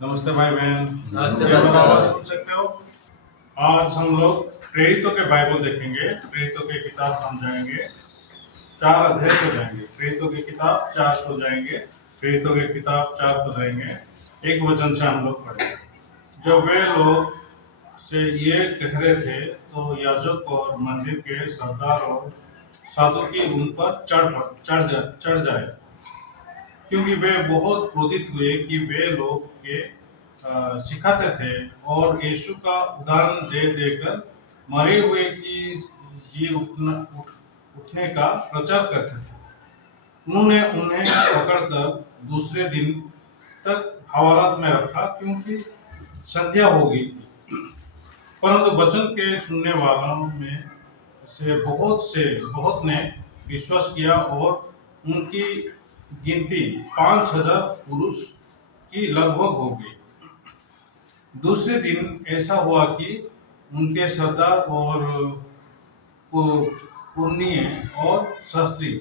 नमस्ते भाई बहन। नमस्ते क्या मेरा आवाज पास्टर। सुन सकते हो? आज हम लोग प्रेरितों के बाइबल देखेंगे। प्रेरितों की किताब हम जाएंगे, 4 अध्याय को जाएंगे। प्रेरितों की किताब 4 को जाएंगे। प्रेरितों की किताब 4 को जाएंगे। एक वचन से हम लोग पढ़ेंगे। जब वे लोग से ये कह रहे थे तो याजक और मंदिर के सरदार और सादुकी उन पर चढ़ जाए, क्योंकि वे बहुत क्रोधित हुए कि वे लोग के सिखाते थे और यीशु का उदाहरण दे देकर मरे हुए की उठने का प्रचार करते थे। उन्होंने उन्हें पकड़कर दूसरे दिन तक हवालात में रखा, क्योंकि संध्या हो गई थी। परंतु वचन के सुनने वालों में से बहुत ने विश्वास किया और उनकी गिनती 5,000 पुरुष की लगभग हो गई। दूसरे दिन ऐसा हुआ कि उनके सरदार और पुरनिये और शास्त्री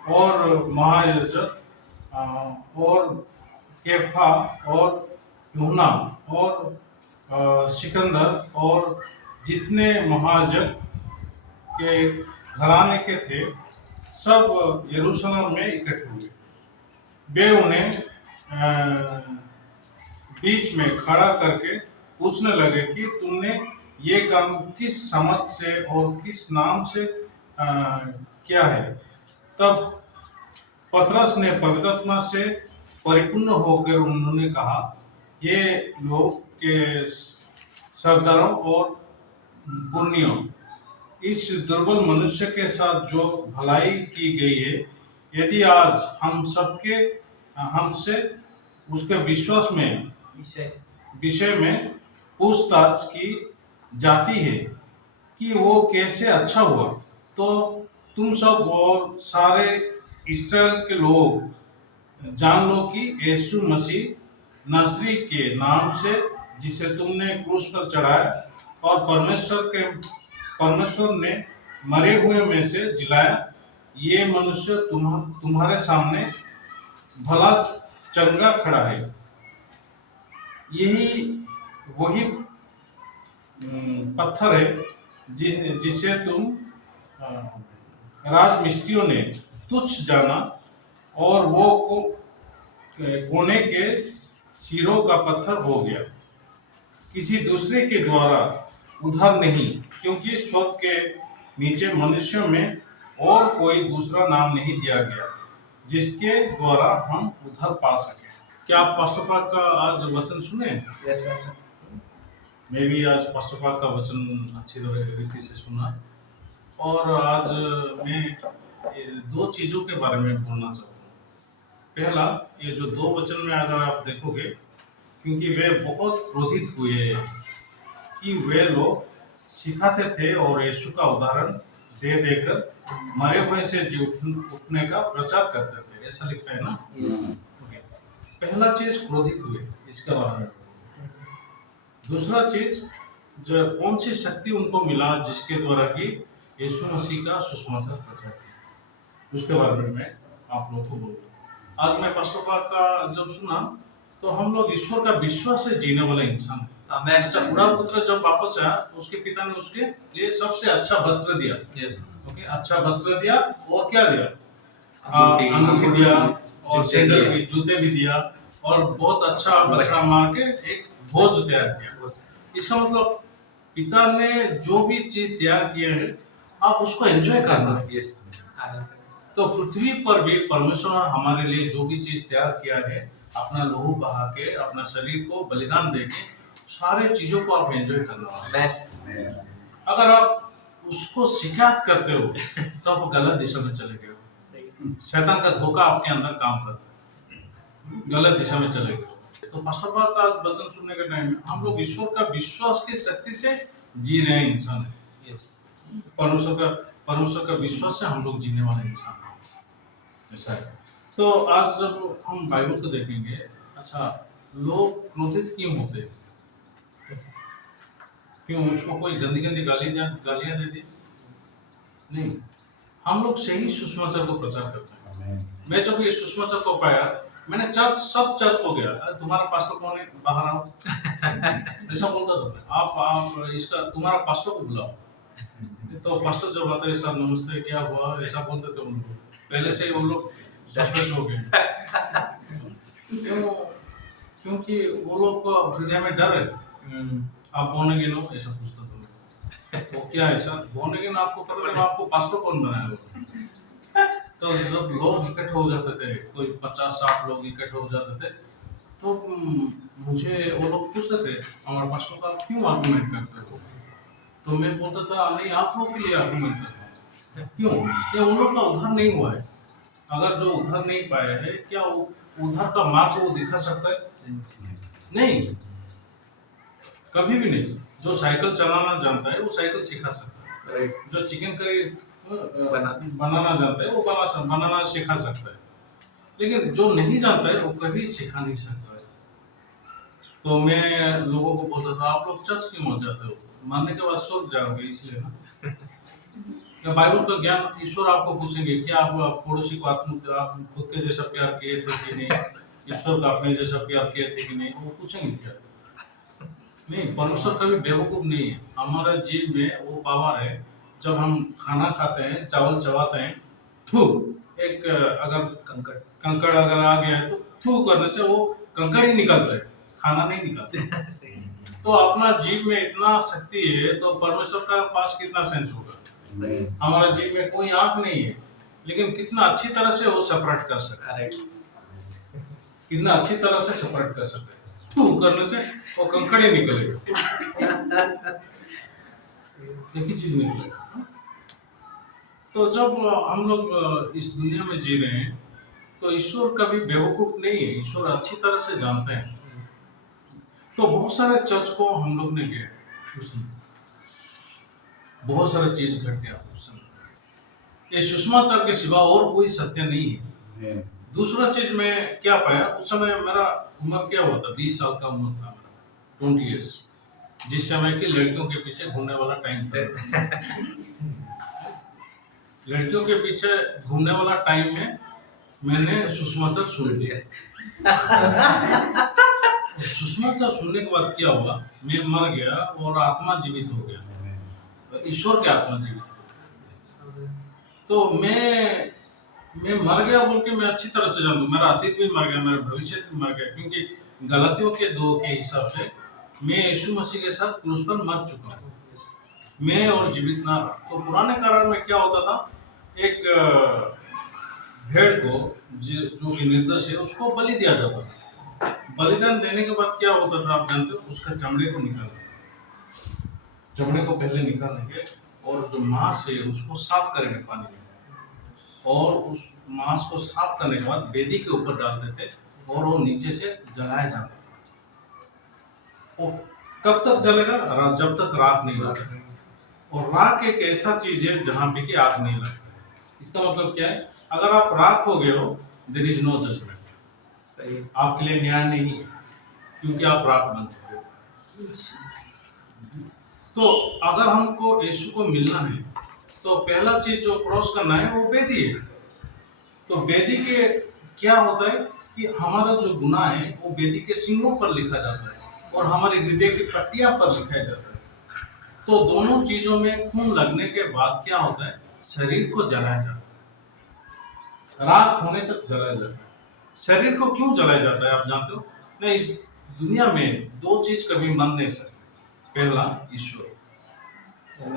और महायाजक और कैफा और यूहन्ना और सिकंदर और जितने महायाजक के घराने के थे, सब यरूशलेम में इकट्ठे हुए। वे उन्हें बीच में खड़ा करके पूछने लगे कि तुमने ये काम किस समझ से और किस नाम से किया है। तब पतरस ने पवित्र आत्मा से परिपूर्ण होकर उन्होंने कहा, ये लोग के सरदारों और पुरनियों, इस दुर्बल मनुष्य के साथ जो भलाई की गई है, यदि आज हमसे उसके विषय में पूछताछ की जाती है कि वो कैसे अच्छा हुआ, तो तुम सब और सारे इस्राएल के लोग जान लो कि यीशु मसीह नासरी के नाम से, जिसे तुमने क्रूस पर चढ़ाया और परमेश्वर ने मरे हुए में से जिलाया, ये मनुष्य तुम्हारे सामने भला चंगा खड़ा है। यही वही पत्थर है जिसे तुम राजमिस्त्रियों ने तुच्छ जाना और वो कोने के सिरों का पत्थर हो गया, किसी दूसरे के द्वारा उधार नहीं, क्योंकि स्वर्ग के नीचे मनुष्यों में और कोई दूसरा नाम नहीं दिया गया जिसके द्वारा हम उधार पा सके। क्या आप पास्टर पाक का आज वचन सुने? Yes pastor. मैं भी आज पास्टर पाक का वचन अच्छी रीति से सुना, और आज मैं ये 2 चीज़ों के बारे में बोलना चाहता हूँ। पहला, ये जो 2 वचन में अगर आप देखोगे, क्योंकि वे बहुत क्रोधित हुए कि वे लोग सिखाते थे और यीशु का उदाहरण दे देकर मरे हुए से जी उठने का प्रचार करते थे, ऐसा लिखा है ना। पहला चीज क्रोधित हुए, इसके बारे में। दूसरा चीज, जो कौन सी शक्ति उनको मिला जिसके द्वारा कि यीशु मसीह का सुसमाचार प्रचार किया, उसके बारे में मैं आप लोगों को बोलूँगा। आज मैं पास्टर पाक का जब सुना तो हम लोग ईश्वर का विश्वास से जीने वाला इंसान है। अच्छा, बूढ़ा पुत्र जब वापस आया, उसके पिता ने उसके लिए सबसे अच्छा वस्त्र दिया। ओके, अच्छा वस्त्र दिया और क्या दिया? अंगूठी दिया और सैंडल भी, जूते भी दिया, और बहुत अच्छा बछड़ा मार के एक भोज तैयार किया। इसका मतलब पिता ने जो भी चीज तैयार किया है, आप उसको एंजॉय करना है। तो पृथ्वी पर भी परमेश्वर हमारे लिए जो भी चीज तैयार किया है, अपना लहू बहा के, अपना शरीर को बलिदान देके, सारे चीजों को आप एंजॉय करना है। अगर आप उसको शिकायत करते हो तो आप गलत दिशा में चले गए हो। शैतान का धोखा आपके अंदर काम करता है, गलत दिशा में चले गए। तो पास्टर पाक का वचन सुनने के टाइम में हम लोग ईश्वर का विश्वास की शक्ति से जी रहे हैं इंसान। परमेश्वर का विश्वास से हम लोग जीने वाले इंसान हैं, ऐसा है। तो आज जब हम बाइबल को देखेंगे, अच्छा, लोग क्रोधित क्यों होते हैं? क्यों उसको कोई गंदी गंदी गालियां दे दी? नहीं, हम लोग सही सुसमाचार को प्रचार करते हैं। मैं जब ये सुसमाचार को पाया मैंने चर्च सब चर्च हो गया, अरे तुम्हारा पास्टर कौन है, बाहर आओ। ऐसा बोलता था मैं, आप इसका तुम्हारा पास्टर को बुलाओ। तो पास्टर जब आते हैं, सर नमस्ते, क्या हुआ, ऐसा बोलते थे उन लोग। पहले से ही उन लोग सस्पेंस हो गए। क्यों? क्योंकि वो लोग को हृदय में डर है। आप born again हो, ऐसा पूछता था मैं। तो क्या है सर, born again आपको पता है, आपको पास्टर कौन बनाया होगा? तो जब लोग इकट्ठे हो जाते थे, कोई 50-60 लोग इकट्ठे हो जाते थे, तो मुझे वो लोग पूछते थे, हमारे पास्टर का क्यों आर्गुमेंट करते हो? तो मैं बोलता था, नहीं आप लोग के लिए आर्गुमेंट करता हूँ। क्यों? क्या उन लोग का उद्धार नहीं हुआ है? अगर जो उद्धार नहीं पाया है, क्या वो उद्धार का मार्ग वो दिखा सकता है? नहीं, कभी भी नहीं। जो साइकिल चलाना जानता है वो साइकिल सिखा सकता है। जो चिकन करी बनाना जानता है वो बनाना सिखा सकता है। लेकिन जो नहीं जानता है वो कभी सिखा नहीं सकता है। तो मैं लोगों को बोलता था, आप लोग चर्च क्यों मत जाते हो? मारने के बाद स्वर्ग जाओगे इसलिए ना। क्या बाइबल का ज्ञान ईश्वर आपको पूछेंगे, क्या आप पड़ोसी को आप खुद के जैसा प्यार किए थे कि नहीं? ईश्वर का अपने जैसा प्यार किए थे कि नहीं? वो पूछेंगे क्या? नहीं, परमेश्वर कभी बेवकूफ नहीं है। हमारे जीव में वो पावर है। जब हम खाना खाते हैं, चावल चबाते हैं, थू एक अगर कंकड़ अगर आ गया है तो थू करने से वो कंकड़ ही निकलता है, खाना नहीं निकलता। तो अपना जीव में इतना शक्ति है, तो परमेश्वर का पास कितना सेंस होगा? हमारे जीव में कोई आंख नहीं है, लेकिन कितना अच्छी तरह से वो सेपरेट कर सकता है। कितना अच्छी तरह से सेपरेट कर सकता है। तू करने से वो कंकड़ ही निकलेगा, एक ही चीज निकलेगा। तो जब हम लोग इस दुनिया में जी रहे हैं, तो ईश्वर कभी बेवकूफ नहीं है, ईश्वर अच्छी तरह से जानते हैं। तो बहुत सारे चर्च को हम लोग ने गए उस समय, बहुत सारे चीज घट गया उस समय। ये सुषमाचार के सिवा और कोई सत्य नहीं है। दूसरा चीज मैं क्या पाया, उस समय मेरा उम्र क्या हुआ था, 20 साल का उम्र था मेरा, 20 ईयर्स, जिस समय की लड़कियों के पीछे घूमने वाला टाइम था। लड़कियों के पीछे घूमने वाला टाइम में मैंने सुषमाचार सुन लिया। सुषमाचार सुनने के बाद क्या हुआ, मैं मर गया और आत्मा जीवित हो गया, ईश्वर के आत्मा जीवित हो गया। तो मैं मर गया बोल के मैं अच्छी तरह से जानता हूँ, मेरा अतीत भी मर गया, मेरा भविष्य भी मर गया, क्योंकि गलतियों के 2 के हिसाब से मैं यीशु मसीह के साथ क्रूस पर मर चुका हूँ, मैं और जीवित ना रहा। तो पुराने कारण में क्या होता था, एक भेड़ को जो कि निर्दोष है उसको बलि दिया जाता था। बलिदान देने के बाद क्या होता था आप जानते हो, उसका चमड़े को निकालना, चमड़े को पहले निकालेंगे और जो मांस है उसको साफ करेंगे पानी में, और उस मांस को साफ करने के बाद वेदी के ऊपर डालते थे और वो नीचे से जलाया जाता था। वो कब तक जलेगा? जब तक राख नहीं लगता। और राख एक ऐसा चीज है जहां पे कि आग नहीं लगता। इसका मतलब क्या है, अगर आप राख हो गए हो, देयर इज नो जजमेंट, सही, आपके लिए न्याय नहीं है, क्योंकि आप राख बन चुके हो। तो अगर हमको यीशु को मिलना है, तो पहला चीज जो क्रॉस करना है वो वेदी है। तो वेदी के क्या होता है कि हमारा जो गुनाह है वो वेदी के सिंगों पर लिखा जाता है और हमारे हृदय की पट्टियां पर लिखा जाता है। तो दोनों चीजों में खून लगने के बाद क्या होता है, शरीर को जलाया जाता है, राख होने तक जलाया जाता है। शरीर को क्यों जलाया जाता है आप जानते हो? नहीं, इस दुनिया में 2 चीज कभी मन नहीं सकते, पहला ईश्वर,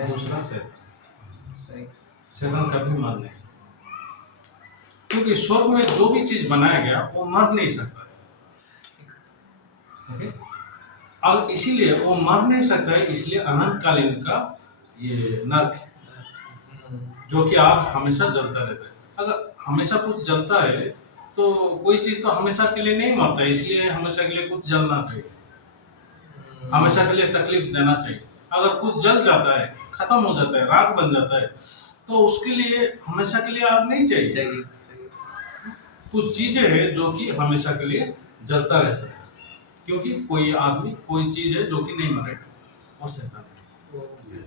दूसरा शैतान। शैतान कभी मर नहीं सकता, क्योंकि स्वर्ग में जो भी चीज बनाया गया वो मर नहीं सकता है। और इसीलिए वो मर नहीं सकता है, इसलिए अनंतकालीन का ये नरक, जो कि आग हमेशा जलता रहता है। अगर हमेशा कुछ जलता है तो कोई चीज तो हमेशा के लिए नहीं मरता है, इसलिए हमेशा के लिए कुछ जलना चाहिए, हमेशा के लिए तकलीफ देना चाहिए। अगर कुछ जल जाता है, खत्म हो जाता है, राख बन जाता है, तो उसके लिए हमेशा के लिए आग नहीं चाहिए। कुछ चीजें हैं जो कि हमेशा के लिए जलता रहता है, क्योंकि कोई आदमी, कोई चीज है जो कि नहीं मरेगा, वो शैतान है।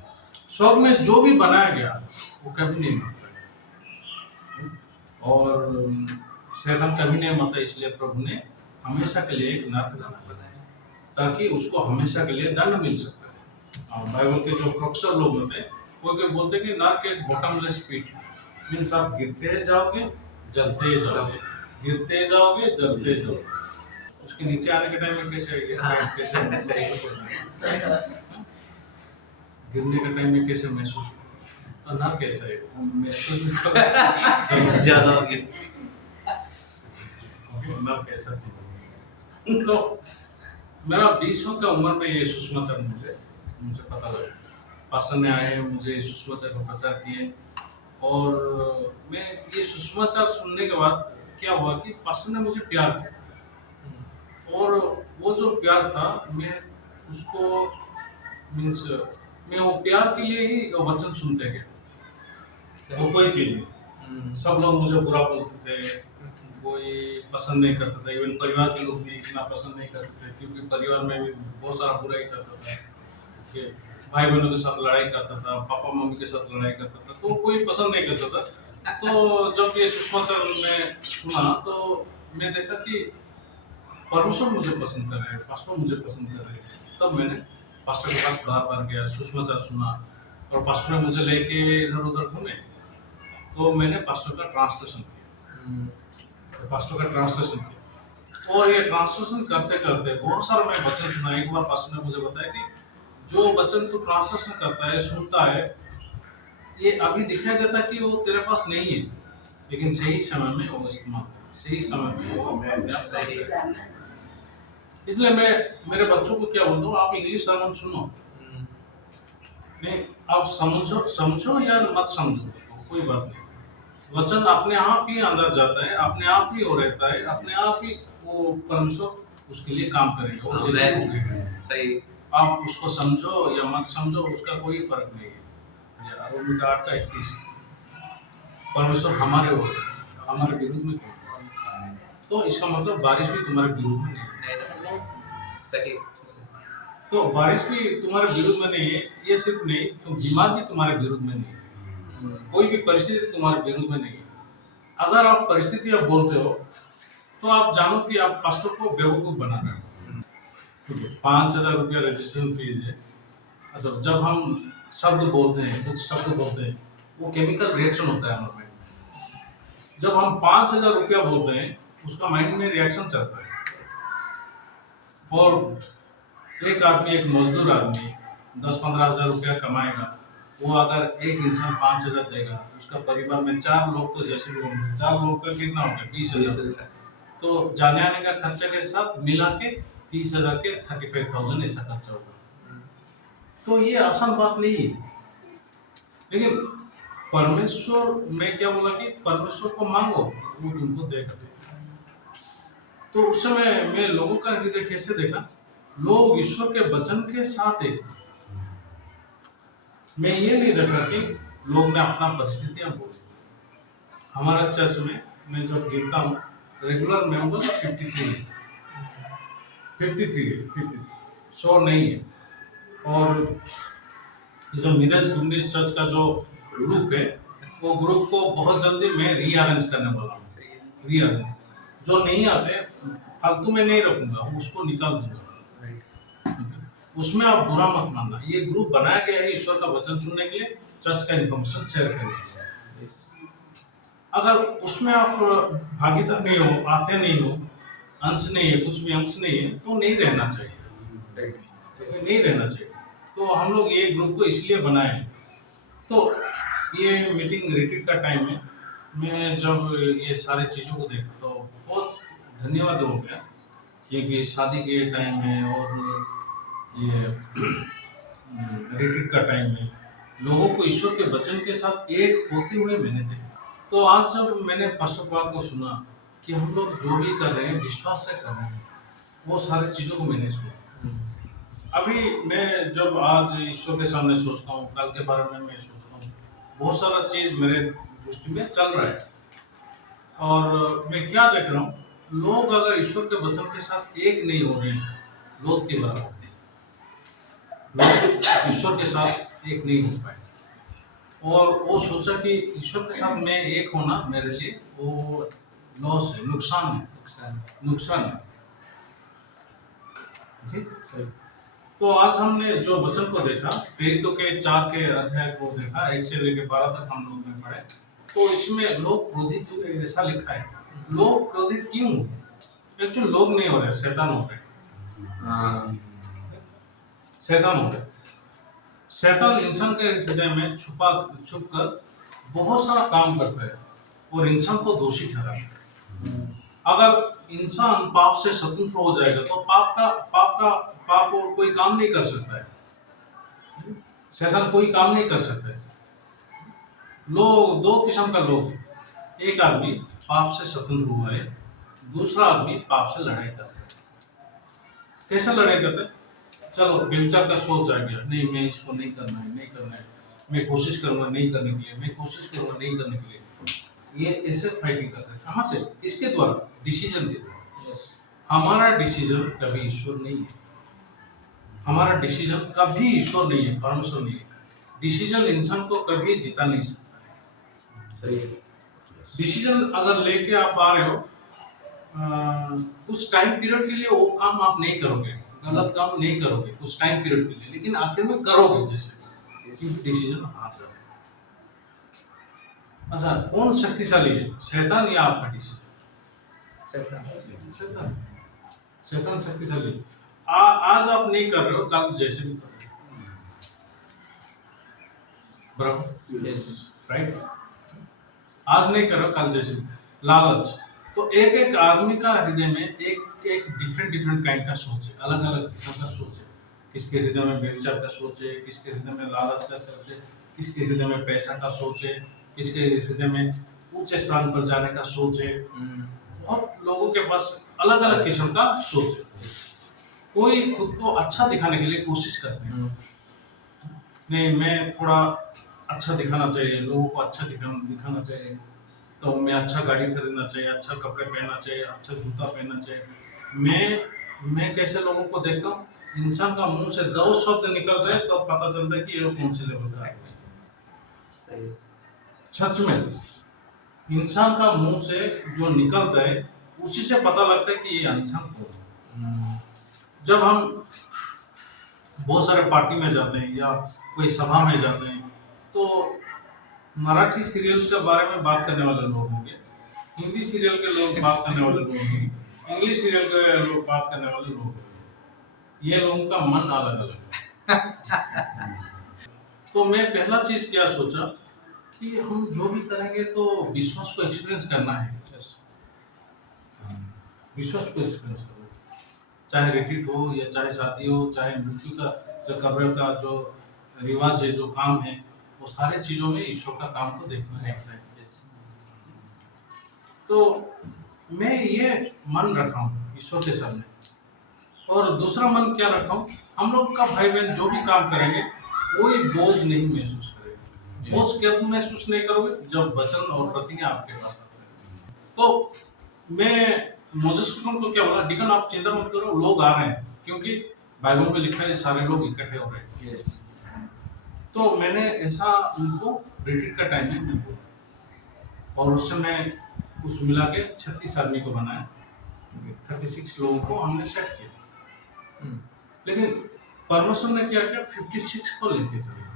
स्वर्ग में जो भी बनाया गया वो कभी नहीं मरता है। और शैतान कभी नहीं मरता, इसलिए प्रभु ने हमेशा के लिए एक नरक बनाया ताकि उसको हमेशा के लिए दंड मिल सकता है। और बाइबल के जो प्रोफेसर लोग होते हैं वो क्या बोलते हैं कि नरक एक बॉटमलेस पिट मीन्स आप गिरते जाओगे जलते जाओगे, गिरते जाओगे जलते जाओगे। उसके नीचे आने के टाइम में कैसे कैसे महसूस होता है? गिरने के टाइम में कैसे महसूस होता है? तो नरक कैसा है महसूस भी ज्यादा हो गया। नरक कैसा चीज है। तो मेरा 20 साल का उम्र में ये सुसमाचार मुझे पता लगा। पास्टर ने आए मुझे सुसमाचार का प्रचार किए और मैं ये सुसमाचार सुनने के बाद क्या हुआ कि पास्टर ने मुझे प्यार किया और वो जो प्यार था मैं उसको मीन्स मैं वो प्यार के लिए ही वचन सुनते गया। वो कोई चीज नहीं, सब लोग मुझे बुरा बोलते थे, कोई पसंद नहीं करता था, इवन परिवार के लोग भी इतना पसंद नहीं करते थे क्योंकि परिवार में भी बहुत सारा बुराई करता था कि भाई बहनों के साथ लड़ाई करता था, पापा मम्मी के साथ लड़ाई करता था, तो कोई पसंद नहीं करता था। तो जब ये सुषमाचार में सुना तो मैं देखा कि परमेश्वर मुझे पसंद कर रहे हैं, पास्टर मुझे पसंद कर रहे हैं। तब मैंने पास्टर के पास बार बार गया, सुषमाचार सुना और पास्टर ने मुझे लेके इधर उधर घूमे। तो मैंने पास्टर का ट्रांसलेशन किया, पास्टर का ट्रांसलेशन किया और ये ट्रांसलेशन करते करते बहुत सारा मैं वचन सुना। एक बार पास्टर ने मुझे बताया कि जो वचन तू ट्रांसलेशन करता है, सुनता है, ये अभी दिखाई देता कि वो तेरे पास नहीं है, लेकिन सही समय में वो इस्तेमाल होगा, सही समय में वो अभ्यास करेगा। इसलिए मैं मेरे बच्चों को क्या बोलता हूँ, आप इंग्लिश सर्मन सुनो, नहीं आप समझो या मत समझो उसको, कोई बात नहीं। वचन अपने आप ही अंदर जाता है, अपने आप ही हो रहता है, अपने आप ही वो परमेश्वर उसके लिए काम करेगा, वो जैसे होगा। सही। आप उसको समझो या मत समझो उसका कोई फर्क नहीं है। रोमियो 8:31 परमेश्वर हमारे हो, हमारे विरुद्ध में कौन? तो इसका मतलब बारिश भी तुम्हारे विरुद्ध में नहीं है। सही। तो बारिश भी तुम्हारे विरुद्ध में नहीं है, ये सिर्फ नहीं, तो बीमार भी तुम्हारे विरुद्ध में नहीं है, कोई भी परिस्थिति तुम्हारे विरुद्ध में नहीं है। अगर आप परिस्थितियां बोलते हो तो आप जानो कि आप पास्टर को बेवकूफ बना रहे हो। 5,000 रुपया रजिस्ट्रेशन फीस है। अच्छा, जब हम शब्द बोलते हैं, कुछ शब्द बोलते हैं, वो केमिकल रिएक्शन होता है हमारे में। जब हम 5,000 रुपया बोलते हैं, उसका माइंड में रिएक्शन चलता है। और एक आदमी, एक मजदूर आदमी 10-15 हजार रुपया कमाएगा, वो अगर एक इंसान 5,000 देगा, उसका परिवार में 4 लोग तो जैसे भी होंगे, 4 लोग का कितना होगा 20,000। तो जाने आने का खर्चा के साथ मिला के 30,000 के 35,000 ऐसा खर्चा होगा। तो ये आसान बात नहीं है, लेकिन परमेश्वर, मैं क्या बोला कि परमेश्वर को मांगो, वो तुमको देगा। तो उस समय मैं लोगों का हृदय कैसे देखा, लोग ईश्वर के वचन के साथ एक, मैं ये नहीं देखा कि लोग ने अपना परिस्थितियां बोल। हमारा चर्च में मैं जब गिरता हूँ, रेगुलर मेंबर 53 है, 100 नहीं है। और जो मीरज गुंडीज चर्च का जो ग्रुप है, वो ग्रुप को बहुत जल्दी मैं रीअरेंज करने वाला हूँ। रीअरेंज जो नहीं आते फालतू में नहीं रखूंगा, उसको निकाल दूंगा। उसमें आप बुरा मत मानना, ये ग्रुप बनाया गया है ईश्वर का वचन सुनने के लिए, चर्च का इन्फॉर्मेशन शेयर करने के लिए। अगर उसमें आप भागीदार नहीं हो, आते नहीं हो, अंश नहीं है, कुछ भी अंश नहीं है, तो नहीं रहना चाहिए, नहीं रहना चाहिए। तो हम लोग ये ग्रुप को इसलिए बनाए। तो ये मीटिंग रिट्रीट का टाइम है, मैं जब ये सारी चीज़ों को देखता तो बहुत धन्यवाद हो गया, क्योंकि शादी के टाइम में और ये रिट्रीट का टाइम में लोगों को ईश्वर के वचन के साथ एक होते हुए मैंने देखा। तो आज जब मैंने पास्टर को सुना कि हम लोग जो भी कर रहे हैं विश्वास से कर रहे हैं, वो सारी चीज़ों को मैंने सुना। अभी मैं जब आज ईश्वर के सामने सोचता हूँ, कल के बारे में मैं सोचता हूँ, बहुत सारा चीज़ मेरे दृष्टि में चल रहा है। और मैं क्या देख रहा हूँ, लोग अगर ईश्वर के वचन के साथ एक नहीं हो रहे हैं, लोग के बराबर लोग ईश्वर के साथ एक नहीं हो पाए। और वो सोचा कि ईश्वर के साथ मैं एक होना मेरे लिए वो लॉस है, नुकसान है, नुकसान है। ठीक। सही। तो आज हमने जो वचन को देखा, प्रेरितों के 4 के अध्याय को देखा, 1 से लेकर 12 तक हम लोग ने पढ़े। तो इसमें लोग क्रोधित हुए ऐसा लिखा है। लोग क्रोधित क्यों? एक्चुअली लोग नहीं हो रहे, शैतान हो रहे। शैतान हो रहे। शैतान इंसान के हृदय में छुप कर बहुत सारा काम करता है और इंसान को दोषी ठहराता है। अगर इंसान पाप से स्वतंत्र हो जाएगा तो पाप और कोई काम नहीं कर सकता है। शैतान कोई काम नहीं कर सकता है। लोग दो किस्म का लोग हैं। एक आदमी पाप से स्वतंत्र हुआ है, दूसरा आदमी पाप से लड़ाई करता है। कैसे लड़ाई करता है? चलो व्यभिचार का सोच आ गया, नहीं मैं इसको नहीं करना है, नहीं करना है, मैं कोशिश करूंगा नहीं करने के लिए, मैं कोशिश करूंगा नहीं करने के लिए। ये ऐसे फाइटिंग करता है। कहाँ से? इसके द्वारा डिसीजन देता है। हमारा डिसीजन कभी ईश्वर नहीं है। हमारा डिसीजन कभी ईश्वर नहीं है, परमेश्वर नहीं है। डिसीजन इंसान को कभी जिता नहीं सकता। सही। डिसीजन अगर लेके आप आ रहे हो, कुछ टाइम पीरियड के लिए वो काम आप नहीं करोगे, गलत काम नहीं करोगे कुछ टाइम पीरियड के लिए, लेकिन आखिर में करोगे जैसे, क्योंकि डिसीजन हाथ में। अच्छा, कौन शक्तिशाली है, शैतान या आपका डिसीजन? शैतान। शैतान शक्तिशाली। आज आप नहीं कर रहे हो, कल जैसे भी कर रहे हो। बराबर, राइट? आज नहीं कर रहे हो, कल जैसे भी। लालच। तो एक एक आदमी का हृदय में एक एक डिफरेंट काइंड का सोच है, अलग अलग किस्म का सोच है। किसके हृदय में व्यभिचार का सोच है, किसके हृदय में लालच का सोच है, किसके हृदय में पैसा का सोच है, किसके हृदय में ऊंचे स्थान पर जाने का सोच है। बहुत लोगों के पास अलग अलग किस्म का सोच है। कोई खुद को अच्छा दिखाने के लिए कोशिश करते हैं, नहीं मैं थोड़ा अच्छा दिखाना चाहिए, लोगों को अच्छा दिखाना चाहिए, तो मैं अच्छा गाड़ी खरीदना चाहिए, अच्छा कपड़े पहनना चाहिए, अच्छा जूता पहनना चाहिए। मैं कैसे लोगों को देखता हूँ, इंसान का मुंह से 2 शब्द निकल जाए तो पता चलता है कि ये कौन से लेवल का आदमी है। सच में इंसान का मुंह से जो निकलता है उसी से पता लगता है कि ये इंसान कौन है। जब हम बहुत सारे पार्टी में जाते हैं या कोई सभा में जाते हैं, तो मराठी सीरियल के बारे में बात करने वाले लोग होंगे, हिंदी सीरियल के लोग बात करने वाले लोग होंगे, इंग्लिश सीरियल के लोग बात करने वाले लोग होंगे। ये लोगों का मन अलग अलग है। तो मैं पहला चीज क्या सोचा कि हम जो भी करेंगे तो विश्वास को एक्सपीरियंस करना है। विश्वास को एक्सपीरियंस करो, चाहे रिट्रीट हो या चाहे शादी हो, चाहे मृत्यु का जो कब्र का जो रिवाज है, जो काम है, वो सारे चीजों में ईश्वर का काम को देखना है। तो मैं ये मन रखा हूँ ईश्वर के सामने, और दूसरा मन क्या रखा हूँ, हम लोग का भाई बहन जो भी काम करेंगे कोई बोझ नहीं महसूस करेगा। बोझ कब महसूस नहीं करोगे? जब वचन और प्रतिज्ञा आपके पास आते हैं। तो मैं मोसेस को क्या बोला, डिकन आप चिंता मत करो, लोग आ रहे हैं, क्योंकि बाइबल में लिखा है सारे लोग इकट्ठे हो रहे हैं। तो मैंने ऐसा उनको रिट्रीट का टाइम में मैं बोला, और उस समय उस मिला के 36 आदमी को बनाया, 36 लोगों को हमने सेट किया। लेकिन परमेश्वर ने क्या किया, 56 को लेके चले।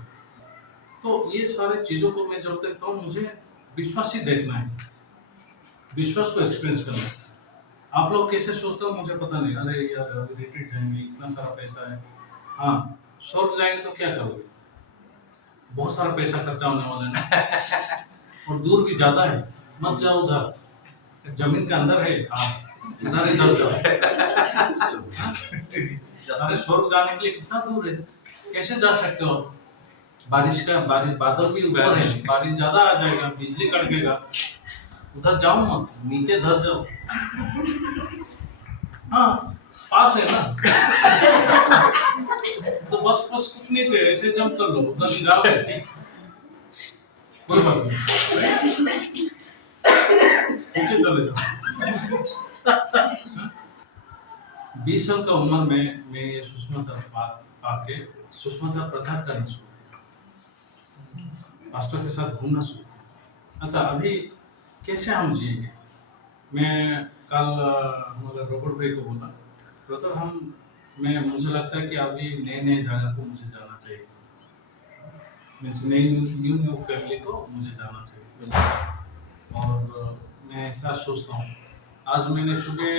तो ये सारे चीजों को मैं जब देखता हूँ, मुझे विश्वास ही देखना है, विश्वास को एक्सपीरियंस करना है। आप लोग कैसे सोचते हो मुझे पता नहीं, अरे यार अभी रिट्रीट जाएंगे, इतना सारा पैसा है, हाँ स्वर्ग जाएंगे तो क्या करोगे, बहुत सारा पैसा खर्चा होने वाला है ना, और दूर भी ज्यादा है, मत जाओ उधर, जमीन के अंदर है, उधर ही दस जाओ। अरे स्वर्ग जाने के लिए कितना दूर है, कैसे जा सकते हो? बारिश बादल भी ऊपर है, बारिश ज्यादा आ जाएगा, बिजली कड़केगा, उधर जाओ मत, नीचे धस जाओ। हाँ पास है ना, तो बस कुछ नहीं चाहिए, ऐसे जंप कर लो, उधर जाओ, कोई बात नहीं, नीचे चले जाओ। 20 साल का उम्र में मैं ये सुषमा सर पाके सुषमा सर प्रचार करना शुरू किया, पास्टर के साथ घूमना शुरू किया। अच्छा अभी कैसे हम जिएंगे? मैं कल हमारे रॉबर्ट भाई को बोला, ब्रदर मुझे लगता है कि अभी नए नए जगह को मुझे जाना चाहिए, मीन्स नई न्यू न्यू फैमिली को मुझे जाना चाहिए। और मैं ऐसा सोचता हूँ। आज मैंने सुबह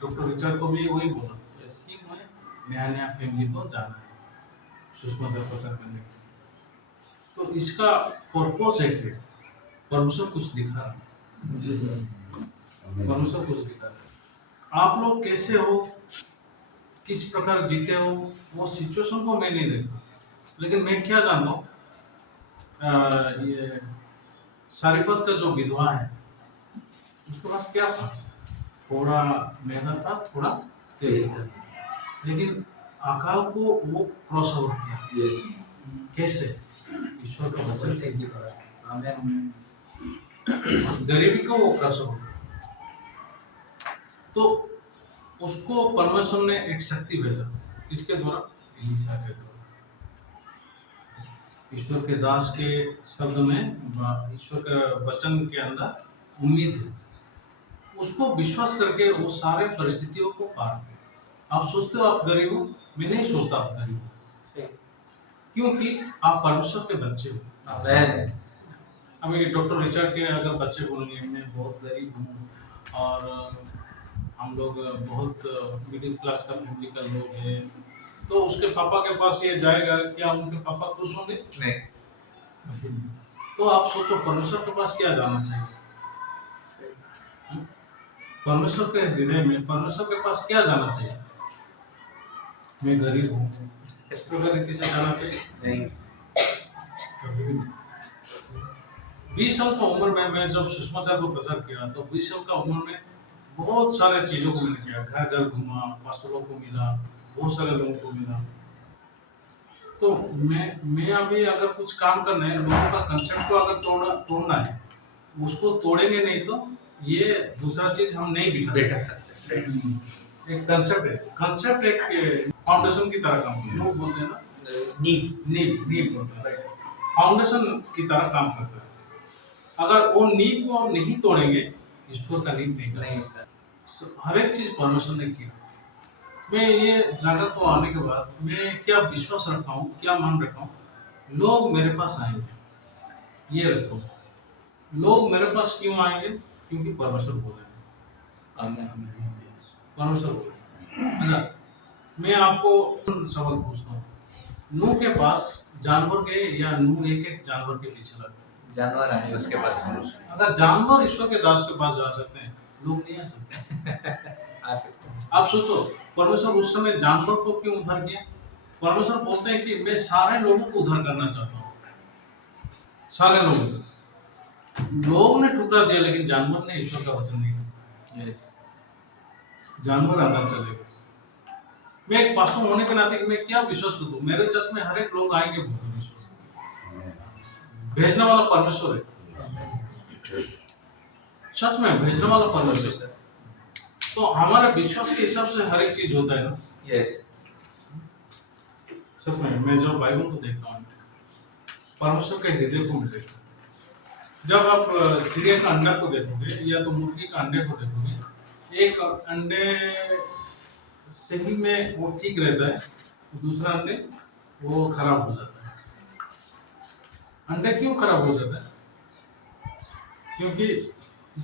डॉक्टर रिचर्ड को भी वही बोला कि मुझे नया नया फैमिली को जाना है, सुषमा का प्रचार करने के। तो इसका पर्पस है कि परमेश्वर कुछ दिखा रहा है, परमेश्वर कुछ दिखा रहा है। आप लोग कैसे हो, किस प्रकार जीते हो, वो सिचुएशन को मैं नहीं देखता, लेकिन मैं क्या जानता हूँ, ये सारिफत का जो विधवा है उसके पास क्या था, थोड़ा मैदा था, थोड़ा तेल था, लेकिन अकाल को वो क्रॉस ओवर किया। यस। कैसे? ईश्वर का वचन से। आमीन। गरीबी को वो क्रॉस ओवर किया, तो उसको परमेश्वर ने एक शक्ति भेजा, किसके द्वारा? एलीशा के द्वारा। ईश्वर के दास के शब्द में, ईश्वर के वचन के अंदर उम्मीद है, उसको विश्वास करके वो सारे परिस्थितियों को पार किया। आप सोचते हो आप गरीब हो? मैं नहीं सोचता आप गरीब हो, क्योंकि आप परमेश्वर के बच्चे हो। आमीन। अभी डॉक्टर रिचर्ड के अगर बच्चे बोलेंगे मैं बहुत गरीब हूँ और हम लोग बहुत मिडिल क्लास का फैमिली का लोग हैं, तो उसके पापा के पास ये जाएगा, क्या उनके पापा खुश होंगे? नहीं। तो आप सोचो परमेश्वर के पास क्या जाना चाहिए? परमेश्वर के हृदय में परमेश्वर के पास क्या जाना चाहिए? मैं गरीब हूँ, इस प्रकार रीति से जाना चाहिए? नहीं, कभी भी नहीं। 20 साल का उम्र में मैं जब सुषमाचार को प्रचार किया, तो 20 साल का उम्र में बहुत सारे चीजों को मैंने किया, घर घर घूमा, पास्टरों को मिला, बहुत सारे लोगों को मिला। तो मैं अभी अगर कुछ काम करना है, लोगों का कंसेप्ट को अगर तोड़ना है, उसको तोड़ेंगे नहीं तो ये दूसरा चीज हम नहीं बिठा सकते। एक कंसेप्ट है, कंसेप्ट एक फाउंडेशन की तरह काम करता है, लोग बोलते हैं ना, नींव बोलते हैं, फाउंडेशन की तरह काम करता है। अगर वो नींव को हम नहीं तोड़ेंगे, ईश्वर का नींव नहीं होता। हर एक चीज परमेश्वर ने किया। मैं ये जगत को आने के बाद मैं क्या विश्वास रखा हूँ, क्या मान रखा हूँ, लोग मेरे पास आएंगे, ये रखो। लोग मेरे पास क्यों आएंगे? क्योंकि परमेश्वर बोलेंगे। परमेश्वर बोलेंगे। अच्छा, मैं आपको सवाल पूछता हूँ, नूह के पास जानवर के, या नूह एक एक जानवर के पीछे लगा? जानवर आए उसके पास। अगर जानवर ईश्वर के दास के पास जा सकते हैं, लोग नहीं आ सकते। आ सकते हैं। आप सोचो, परमेश्वर उस समय जानवर को क्यों उद्धार किया? परमेश्वर बोलते हैं कि मैं सारे लोगों को उद्धार करना चाहता हूँ, सारे लोगों को। लोग ने ठुकरा दिया, लेकिन जानवर ने ईश्वर का वचन नहीं किया। यस, जानवर अंदर चले गए। मैं एक पास्टर होने के नाते मैं क्या विश्वास करूँ? मेरे चर्च में हर एक लोग आएंगे, भेजने वाला परमेश्वर है, सच में भेजने वाला परमेश्वर है। तो हमारा विश्वास के हिसाब से हर एक चीज होता है ना। यस, सच में मैं जब बाइबल को देखता हूँ, परमेश्वर के हृदय को मैं देखता हूँ। जब आप चिड़िया का अंडा को देखोगे या तो मुर्गी का अंडे को देखोगे, एक अंडे सही में वो ठीक रहता है, दूसरा अंडे वो खराब हो जाता है। अंडे क्यों खराब हो जाता है? क्योंकि